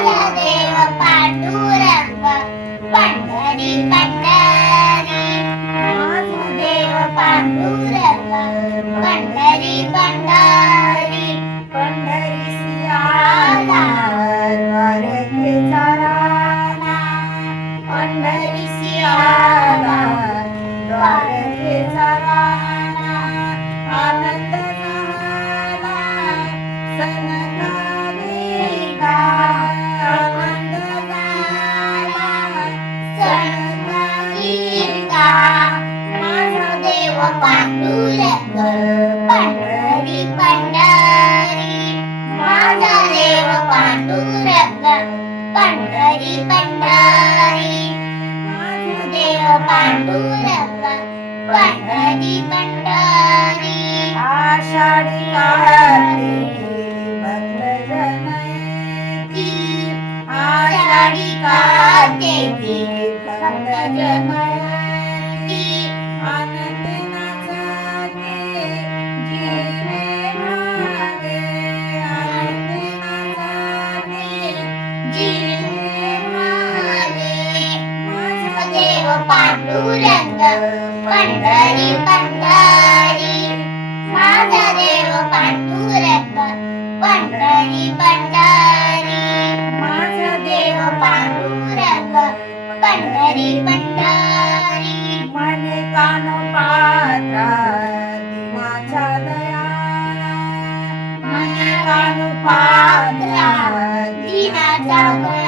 देव पांडुरंग पंढरी पंढरी देव पांडुरंग पंढरी पंढरी पंढरी सियाला पंढरी सियाला आनंद झाला माझा पंढरी पंढरी माझा देव पांडुरंग पंढरी पंढरी माझा देव पांडुरंग पंढरी पंढरी आषाढी कार्तिकी भक्तजनयती आषाढी कार्तिकी पांडुरंग पंढरी पंढरी माझा देव पांडुरंग पंढरी पंढरी माझा देव पांडुरंग पंढरी पंढरी मने कानो पात्रा माझा दया मने कानो पात्रा दिनाचा